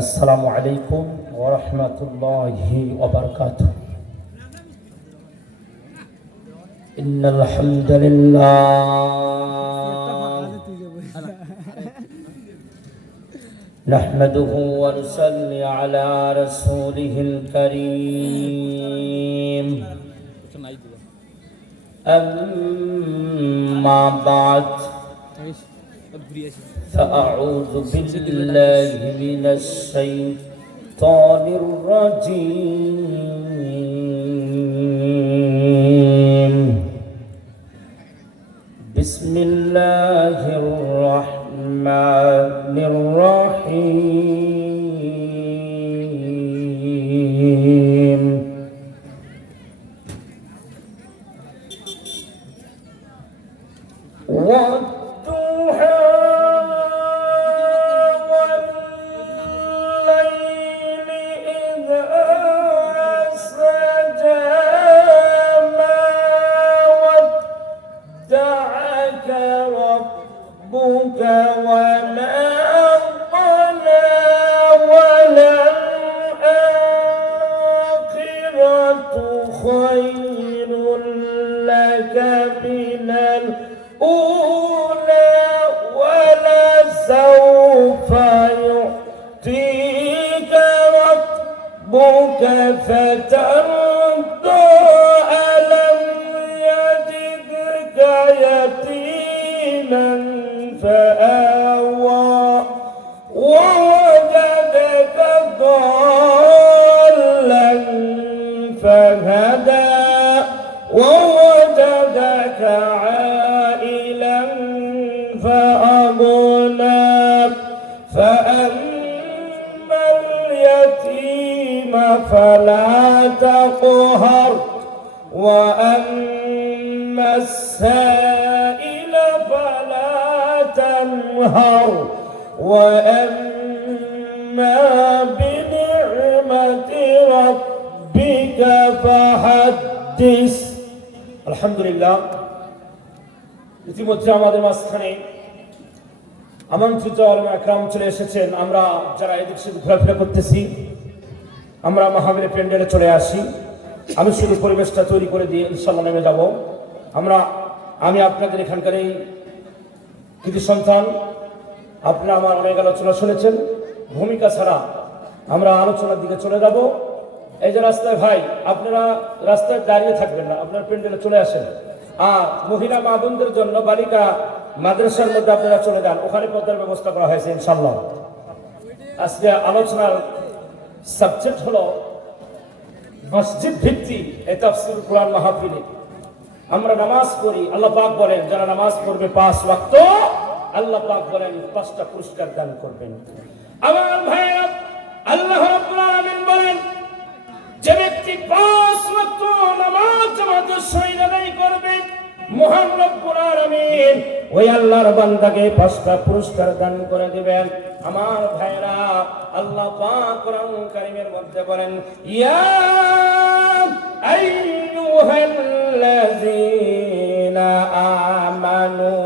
আসসালামু আলাইকুম ওয়া রাহমাতুল্লাহি ওয়া বারাকাতুহু। ইন্নাল হামদালিল্লাহ নাহমাদুহু ওয়া নুসাল্লি আলা রাসূলিহিল কারীম। আম্মা বা'দ فأعوذ بالله من الشيطان الرجيم. بسم الله الرحمن الرحيم. ربك وما قلى وللآخرة خير لك من الأولى ولسوف يعطيك ربك فترضى. ألم يجدك يتيما فآوى ووجدك ضالا فهدى ووجدك عائلا فأغنى. فأما اليتيم فلا تقهر وأما السائل فلا تنهر وأما بنعمة ربك فحدث. আলহামদুলিল্লাহ, ইতিমধ্যে আমাদের মাঝখানে আমন্ত্রিত আলেম আকরাম চলে এসেছেন। আমরা যারা এদিক সেদিক ঘোরাফেরা করতেছি, আমরা মাহফিলের প্যান্ডেলে চলে আসি। আমি শুধু পরিবেশটা তৈরি করে দিয়ে ইনশাআল্লাহ নেমে যাব। আমি আপনাদের এখানকার এই কৃতি সন্তান, আপনারা আমার অনেক আলোচনা শুনেছেন। ভূমিকা ছাড়া আমরা আলোচনার দিকে চলে যাব। এই যে রাস্তায় ভাই, আপনারা রাস্তায় দাঁড়িয়ে থাকবেন না, আপনার প্যান্ডেলে চলে আসেন। আর মহিলা মা বোনদের জন্য বালিকা মাদ্রাসার মধ্যে আপনারা চলে যান, ওখানে পর্দার ব্যবস্থা করা হয়েছে ইনশাআল্লাহ। আজকে আলোচনার সাবজেক্ট হলো মসজিদ ভিত্তিক এই তাফসীরুল কুরআন মাহফিলে আমরা নামাজ পড়ি। আল্লাহ পাক বলেন, যারা নামাজ পড়বে 5 ওয়াক্ত, আল্লাহ পাক বলেন 5টা পুরস্কার দান করবেন। আমার ভাইরা, আল্লাহ রাব্বুল আলামিন বলেন, যে ব্যক্তি 5 ওয়াক্ত নামাজ জামাতের সহিত আদায় করবে, মহান রব্বুল আলামিন ওই আল্লাহর বান্দাকে 5টা পুরস্কার দান করে দিবেন। আমার ভাইরা, আল্লাহ পাক কোরআন কারীমের মধ্যে বলেন, ইয়া আইয়ুহাল্লাযীনা আমানু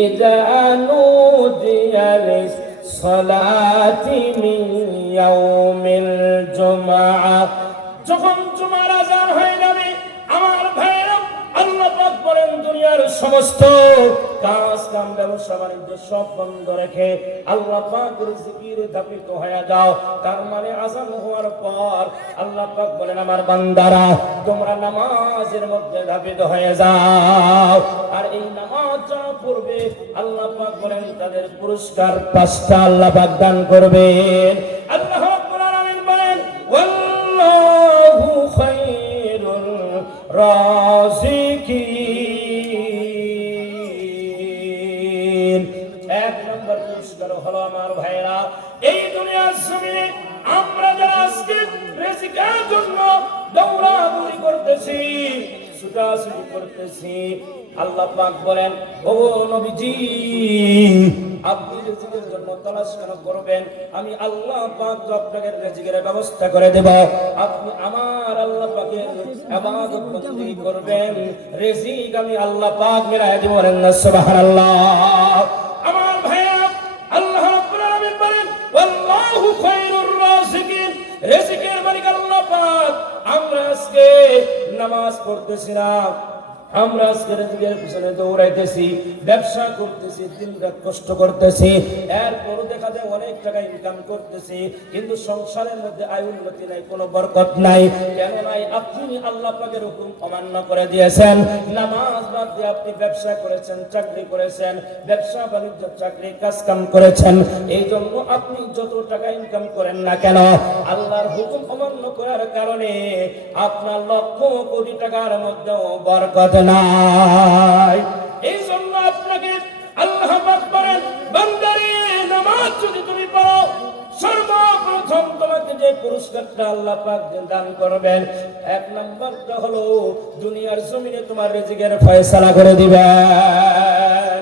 ইযা নুদিয়া লিস-সালাতি মিন ইয়াউমিল জুমআহ, যখন জুমার আযান হয়ে যাবে, আমার ভাইরা, আল্লাহ পাক বলেন দুনিয়ার সমস্ত কাজ কাম ব্যবসা বাণিজ্য সব বন্ধ রেখে আল্লাহ পাকের জিকিরে ধাবিত হয়ে যাও। তার মানে আযান হওয়ার পর আল্লাহ পাক বলেন, আমার বান্দারা তোমরা নামাজের মধ্যে ধাবিত হয়ে যাও। আর এই নামাজ যারা পড়বে, আল্লাহ পাক বলেন তাদের পুরস্কার 5টা আল্লাহ পাক দান করবেন। আল্লাহ রাব্বুল আলামিন বলেন, ওয়াল্লাহু খায়রুর রাযিকিন। 1 নম্বর পুরস্কার হলো আমার ভাইরা, এই দুনিয়ার জমিনে আমরা যারা আজকে রিজিকের জন্য দৌড়াদৌড়ি করতেছি, ছুটাছুটি করতেছি, আল্লাহ পাক বলেন, ও নবীজি, আপনি রিজিকের জন্য তালাশ কেন করবেন? আমি আল্লাহ পাক আপনাকে রিজিকের ব্যবস্থা করে দেব। আপনি আমার আল্লাহ পাকের ইবাদত বন্দেগী করবেন, রিজিক আমি আল্লাহ পাক মিলায়ে দেব। সুবহানাল্লাহ। আমার ভাইয়া, আল্লাহ রাব্বুল আলামিন বলেন, নামাজ পড়তেছি না, আমরা আজকে রিজিকের পিছনে দৌড়াইতেছি, ব্যবসা করতেছি, দিনরাত কষ্ট করতেছি, এরপর দেখা যায় অনেক টাকা ইনকাম করতেছি, কিন্তু সংসারের মধ্যে আয় উন্নতি নাই, কোনো বরকত নাই। কেন নাই? আপনি আল্লাহ পাকের হুকুম অমান্য করে দিয়েছেন। নামাজ বাদ দিয়ে আপনি ব্যবসা করেছেন, চাকরি করেছেন, ব্যবসা বাণিজ্য, চাকরি, কাজ কাম করেছেন। এই জন্য আপনি যত টাকা ইনকাম করেন না কেন, আল্লাহর হুকুম অমান্য করার কারণে আপনার লক্ষ কোটি টাকার মধ্যেও বরকত নাই। এই জন্য আপনাকে আল্লাহ পাক বলেন, বান্দারে নামাজ যদি তুমি পড়ো, সর্বপ্রথম তোমাকে যে পুরস্কারটা আল্লাহ পাক দান করবেন, এক নম্বরটা হলো দুনিয়ার জমিনে তোমার রিজিকের ফয়সালা করে দিবেন।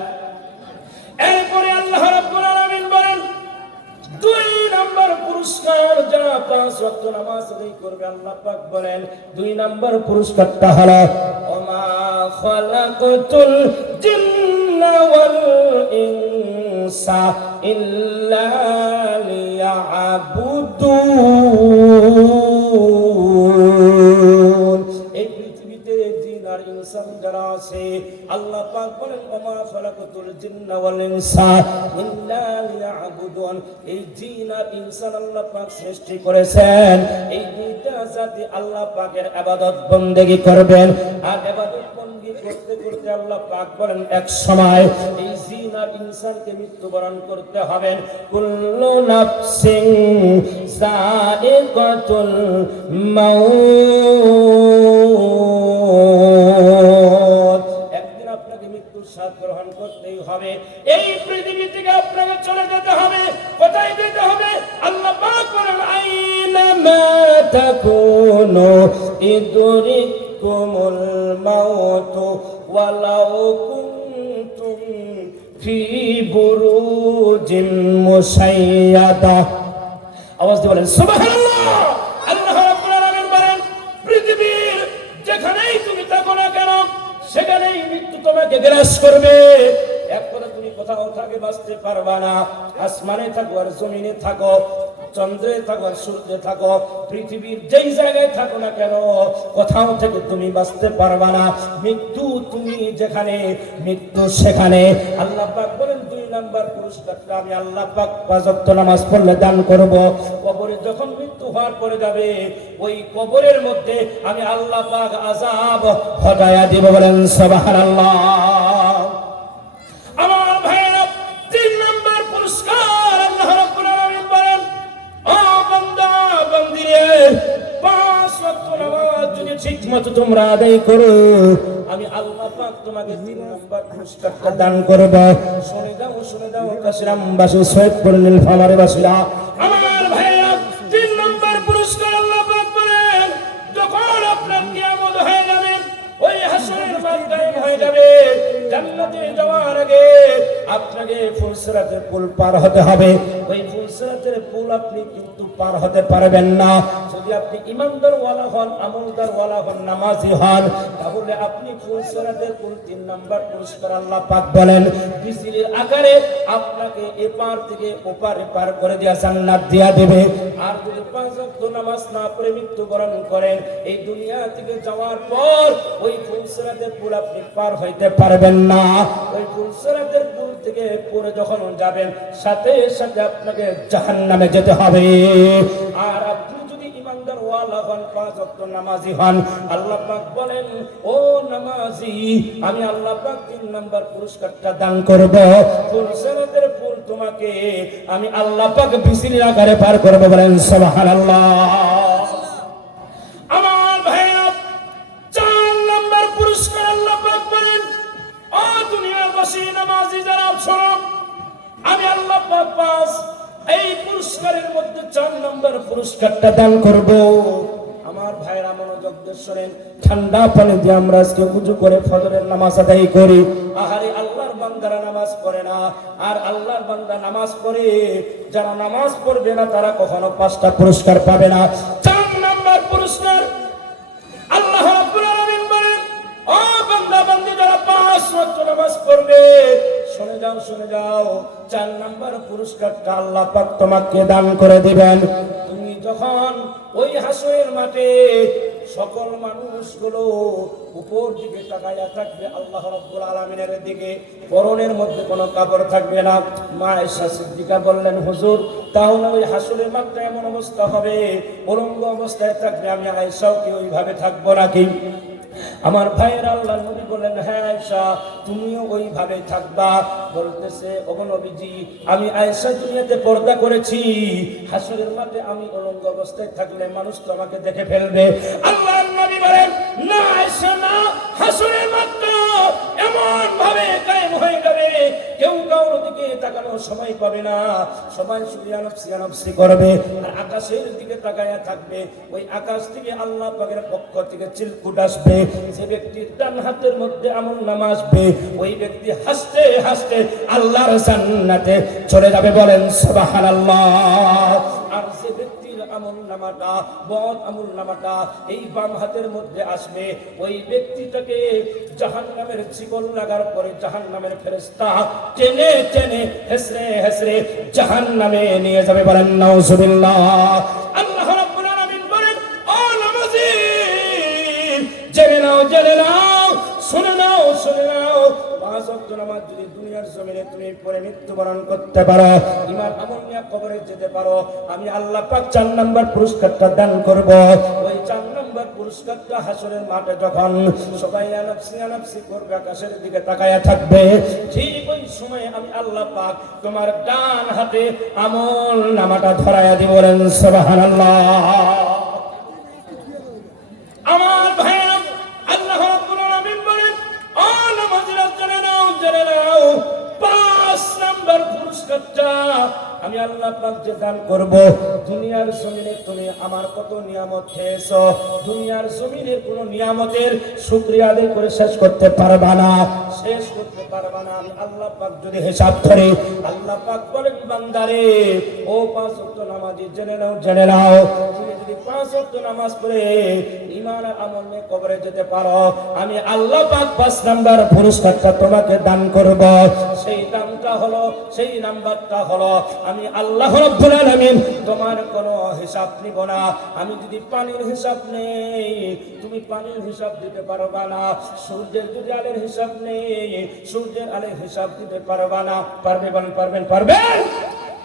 এরপরে আল্লাহ রাব্বুল আলামিন বলেন, দুই নম্বর পুরস্কার যারা 5 ওয়াক্ত নামাজ আদায় করবে, আল্লাহ পাক বলেন দুই নম্বর পুরস্কারটা হলো ওমা খালাকাতুল জিন্না ওয়াল ইনসা ইল্লা লিয়াবুদুন। এই পৃথিবীতে জিন আর ইনসান যারা আছে, আল্লাহ পাক বলেন ওমা খালাকাতুল জিন্না ওয়াল ইনসা ইল্লা লিয়াবুদুন। এই জিন আর ইনসান আল্লাহ পাক সৃষ্টি করেছেন, এই দুইটা জাতি আল্লাহ পাকের ইবাদত বندگی করবেন। আর ইবাদত বندگی করতে করতে আল্লাহ পাক বলেন এক সময় এই জিন আর ইনসানকে মৃত্যুবরণ করতে হবে। কুল্লু নাফসিন যায়িকাতুল মাউত। একদিন আপনাকে মৃত্যুর স্বাদ গ্রহণ করতেই হবে। এই পৃথিবী থেকে আপনাকে চলে যেতে হবে। কোথায় যেতে হবে? আল্লাহ পাক বলেন আইনামা তাকুনু ইদরিকুমুল মাউত ওয়ালাউ কুনতুম ফি বুরুজিন মুশাইয়াদা। আওয়াজ দিয়ে বলেন সুবহানাল্লাহ। আল্লাহ রাব্বুল আলামিন বলেন, পৃথিবীর যেখানেই তুমি থাকো না কেন, সেখানেই মৃত্যু তোমাকে গ্রাস করবে। এক কথা, তুমি কোথাও থাকে বাঁচতে পারবা না। আসমানে থাকো আর জমিনে থাকো, চন্দ্রে থাকো আর সূর্যে থাকো, পৃথিবীর যেই জায়গায় থাকো না কেন, কোথাও থেকে তুমি বাঁচতে পারবা না। মৃত্যু তুমি যেখানে, মৃত্যু সেখানে। আল্লাহ পাক বলেন দুই নাম্বার পুরস্কারটা আমি আল্লাহ পাক 5 ওয়াক্ত নামাজ পড়লে দান করব। কবরে যখন মৃত্যু হওয়ার পরে যাবে, ওই কবরের মধ্যে আমি আল্লাহ পাক আযাব হটায়া দিব। বলেন সুবহানাল্লাহ। আমার ভাইরা, 3 নাম্বার পুরস্কার আল্লাহ রাব্বুল আলামিন বলেন, ও বান্দা বান্দিরে, 5 ওয়াক্ত নামাজ যদি ঠিকমতো তোমরা আদায় করো, আমি আল্লাহ পাক তোমাকে 3 নাম্বার পুরস্কারটা দান করব। শুনে দাও কাশিরামবাসী, সৈয়দপুর নীলফামারী বাসীরা, আমার ভাইরা, 3 নাম্বার পুরস্কার আল্লাহ পাক বলেন, যখন আপনার কিয়ামত হয়ে যাবে, ওই হাসরের মাঠ কায়েম হয়ে যাবে, জান্নাতে যাওয়ার আগে আপনাকে ফুলসিরাতের পুল পার হতে হবে। ওই ফুলসিরাতের পুল আপনি কিন্তু পার হতে পারবেন না যদি আপনি ইমানদার ওয়ালা হন, আমলদার ওয়ালা হন, নামাজি হন, তাহলে আপনি ফুলসিরাতের পুল 3 নাম্বার পুরস্কার আল্লাহ পাক বলেন বিজলির আকারে আপনাকে এপার থেকে ওপারে পার করে দেয়া জান্নাত দেয়া দেবে। আর যদি 5 ওয়াক্ত নামাজ না পড়ে মৃত্যুবরণ করেন, এই দুনিয়া থেকে যাওয়ার পর ওই ফুলসিরাতের পুল আপনি পার হইতে পারবেন না। ওই ফুলসিরাতের পুল থেকে পড়ে যখন যাবেন, সাথে সাথে আপনাকে জাহান্নামে যেতে হবে। আর আপনি যদি ইমানদার ওয়ালা হন, 5 ওয়াক্ত নামাজি হন, আল্লাহ পাক বলেন ও নামাজি, আমি আল্লাহ পাক 3 নাম্বার পুরস্কারটা দান করব। ফুলসিরাতের পুল তোমাকে আমি আল্লাহ পাক বিজলির আকারে পার করব। বলেন সুবহানাল্লাহ। আমার ভাইরা, 4 নাম্বার পুরস্কার আল্লাহ পাক বলেন, ও দুনিয়াবাসী নামাজি যারা শোনো, আমি আল্লাহ পাক এই পুরস্কারের মধ্যে 4 নাম্বার পুরস্কারটা দান করব। আমার ভাইরা মনোযোগ দিয়ে শোনেন। ঠান্ডা পানি দিয়ে আমরা আজকে ওযু করে ফজরের নামাজ আদায় করি। আহারে, আল্লাহর বান্দারা নামাজ পড়ে না, আর আল্লাহর বান্দা নামাজ পড়ে। যারা নামাজ পড়বে না তারা কখনো 5টা পুরস্কার পাবে না। 4 নাম্বার পুরস্কার আল্লাহ রাব্বুল আলামিন বলেন, ও বান্দা বান্দি যারা 5 ওয়াক্ত নামাজ পড়বে, শুনে যাও 4 নাম্বার পুরস্কারটা আল্লাহ পাক তোমাকে দান করে দিবেন। তুমি যখন ওই হাসরের মাঠে সকল মানুষগুলো উপর দিকে তাকায়া থাকবে আল্লাহ রাব্বুল আলামিনের দিকে, পরনের মধ্যে কোনো কাপড় থাকবে না। মা আয়েশা সিদ্দিকা বললেন, হুজুর তাহলে ওই হাসরের মাঠে এমন অবস্থা হবে, উলঙ্গ অবস্থায় থাকবে, আমি আয়েশাও কি ওইভাবে থাকবো নাকি? আমার ভাইয়ের আল্লাহর নবী বললেন, হ্যাঁ আয়েশা তুমিও ওইভাবে থাকবা। বলতেছে, ওগো নবীজি আমি আয়েশা দুনিয়াতে পর্দা করেছি, হাসরের মাঠে আমি উলঙ্গ অবস্থায় থাকলে মানুষ তো আমাকে দেখে ফেলবে। আল্লাহর নবী বলেন, না আয়েশা না, হাসরের মাঠ এমন ভাবে কায়েম হয়ে যাবে কেউ কারোর দিকে তাকানোর সময় পাবে না, সবাই শুধু আনফসি করবে আর আকাশের দিকে তাকায়া থাকবে। ওই আকাশ থেকে আল্লাহ পাকের পক্ষ থেকে চিরকুট আসবে, যে ব্যক্তির ডান হাতের মধ্যে আমলনামা আসবে ওই ব্যক্তি হাসতে হাসতে আল্লাহর জান্নাতে চলে যাবে, বলেন সুবহানাল্লাহ। আর যে ব্যক্তির আমলনামাটা বদ আমলনামাটা এই বাম হাতের মধ্যে আসবে ওই ব্যক্তিটাকে জাহান্নামের জীবন লাগার পরে জাহান্নামের ফেরেশতা টেনে টেনে হেসরে হেসরে জাহান্নামে নিয়ে যাবে, বলেন নাউজুবিল্লাহ। আল্লাহ রাব্বুল আলামিন বলেন, ও নামাজি জেনে নাও জেনে নাও, শুনে নাও শুনে নাও, পাঁচ ওয়াক্ত নামাজ যদি দুনিয়ার জমিনে তুমি পড়ে মৃত্যুবরণ করতে পারো, ঈমান আমল নিয়ে কবরে যেতে পারো, আমি আল্লাহ পাক 4 নাম্বার পুরস্কারটা দান করব। ওই 4 নাম্বার পুরস্কারটা হাসরের মাঠে যখন সবাই আনফসি করবে, আকাশের দিকে তাকায়া থাকবে, ঠিক ওই সময় আমি আল্লাহ পাক তোমার ডান হাতে আমল নামাটা ধরায়া দিব, বলেন সুবহানাল্লাহ। আমার ভাইরা আল্লাহ রাব্বুল আলামিন বলেন, ও নামাজিরা জেনে নাও জেনে নাও, 5 নাম্বার পুরস্কারটা আমি আল্লাহ পাক যে দান করব। দুনিয়ার জমিনে তুমি আমার কত নিয়ামত খেয়েছো, দুনিয়ার জমিনে কোনো নিয়ামতের শুকরিয়া আদায় করে শেষ করতে পারবা না, শেষ করতে পারবা না। আমি আল্লাহ পাক যদি হিসাব করি, আল্লাহ পাক বলেন, বান্দারে ও 5 ওয়াক্ত নামাজি জেনে নাও জেনে নাও, তুমি যদি 5 ওয়াক্ত নামাজ পড়ে ঈমান আর আমল নিয়ে কবরে যেতে পারো, আমি আল্লাহ পাক 5 নাম্বার পুরস্কারটা তোমাকে দান করব। সেই দামটা হলো, সেই নাম্বারটা হলো, আমি আল্লাহ রাব্বুল আলামিন তোমার কোনো হিসাব নিব না। আমি যদি পানির হিসাব নেই তুমি পানির হিসাব দিতে পারবা না, সূর্যের যদি আলোর হিসাব নেই সূর্যের আলোর হিসাব দিতে পারবা না। পারবেন পারবেন পারবেন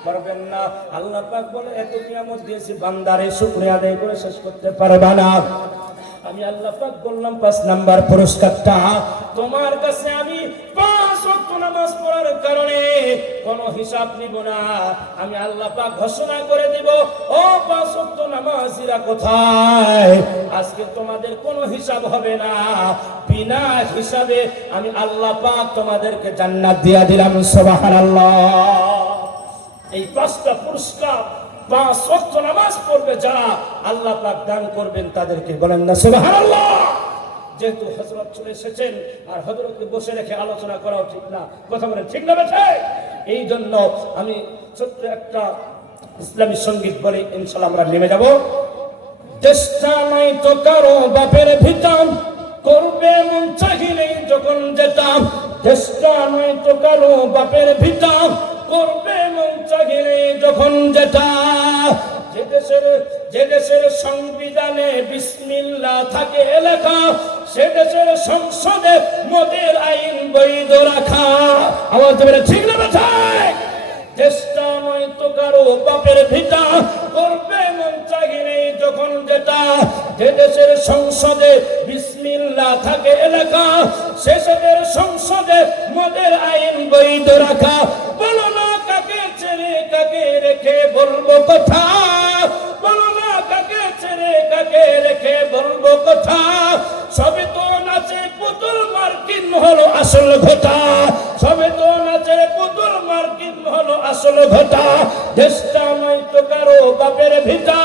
পারবেন না। আল্লাহ পাক বলে, এত নিয়ামত দিয়েছি বান্দারে শুকরিয়া আদায় করে শেষ করতে পারবা না। আমি আল্লাহ পাক বললাম 5 নাম্বার পুরস্কারটা তোমার কাছে আমি 5 ওয়াক্ত নামাজ পড়ার কারণে কোনো হিসাব নিব না। আমি আল্লাহ পাক ঘোষণা করে দেব, ও 5 ওয়াক্ত নামাজিরা কোথায়, আজকে তোমাদের কোনো হিসাব হবে না, বিনা হিসাবে আমি আল্লাহ পাক তোমাদেরকে জান্নাত দিয়া দিলাম, সুবহানাল্লাহ। এই 5টা পুরস্কার 5 ওয়াক্ত নামাজ পড়বে যারা আল্লাহ পাক দান করবেন তাদেরকে, বলেন না সুবহানাল্লাহ। যেহেতু হযরত চলে এসেছেন আর হযরতকে বসে রেখে আলোচনা করাও ঠিক না, কথা বলেন ঠিক না বেঠে? এই জন্য আমি ছোট্ট একটা ইসলামী সঙ্গীত বলে ইনশাআল্লাহ আমরা নেমে যাব। দেশটা নাই তো কারো বাপের ভিটাম, করবে মন চাহিলেই যখন যেতাম, দেশটা নাই তো কারো বাপের ভিটাম, করবে মন চাহিলে যখন যেটা, যে দেশের সংবিধানে বিসমিল্লাহ থাকে লেখা, সে দেশের সংসদে মদের আইন বৈধ রাখা। আওয়াজ দেবেন ঠিক না বেঠায়? দেশটা নয় তো কারো বাপের ভিটা, করবে মন চাহিলে যখন যেটা, যে দেশের সংসদে বিসমিল্লাহ থাকে লেখা, সে দেশের সংসদে মদের আইন বৈধ রাখা। বলো না কাকে ছেড়ে কাকে রেখে বলবো কথা, বলো না কাকে ছেড়ে কাকে রেখে বলবো কথা, সবে তো নাচে পুতুল মার্কিন হলো আসল ঘটা, সবে তো নাচে পুতুল মার্কিন হলো আসল ঘটা। দেশটা নয় তো কারো বাপের ভিটা,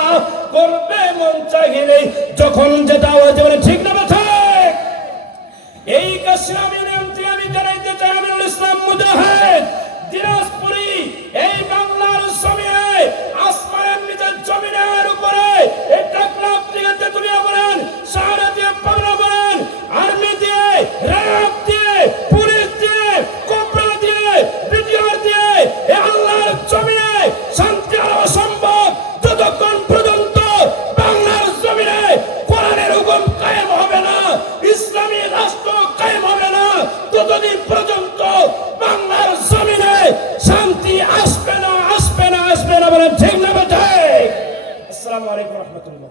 করবে মন চাহিলেই যখন যেটা। আওয়াজ মানে ঠিক না ঠিক? এই কাছে আমি জানাইতে চাই, আমিনুল ইসলাম মুজাহিদ দিনাজপুরি, এই বাংলার জমিনে আসমানের নিচের জমিনের উপরে এই টাকলা দিয়ে তেতুলিয়া বলেন, সাহারা দিয়ে পাগলা বলেন, আর্মি দিয়ে, র্যাব দিয়ে, পুলিশ দিয়ে, কোবরা দিয়ে, বিডিআর দিয়ে এই আল্লাহর জমিনে শান্তি আর অসম্ভব যতক্ষণ পর্যন্ত বাংলার জমিনে কোরআনের উপর আলাইকুম রহমতুল্লাহ।